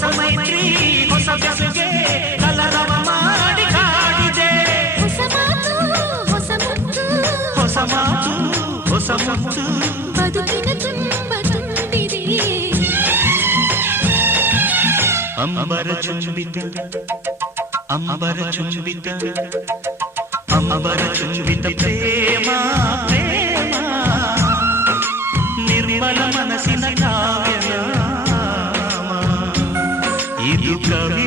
ಹೊಸ ಮೈತ್ರಿ ಹೊಸ ಬೆಸುಗೆ ಕಲರವ ಮಾಡಿ ಕಾಡಿದೆ. ಹೊಸ ಮಾತು ಹೊಸ ಮುತ್ತು ಹೊಸ ಮಾತು ಹೊಸ ಮುತ್ತು ಬದುಕಿನ ತುಂಬ ತುಂಬಿದೆ. ಅಂಬರ ಚುಂಬಿತ ಅಂಬರ ಚುಂಬಿತ ಅಂಬರ ಚುಂಬಿತ ಪ್ರೇಮ ಪ್ರೇಮ ನಿರ್ಮಲ ಮನಸ್ಸಿನ ಕಾವ್ಯ ಇದು ಕವಿ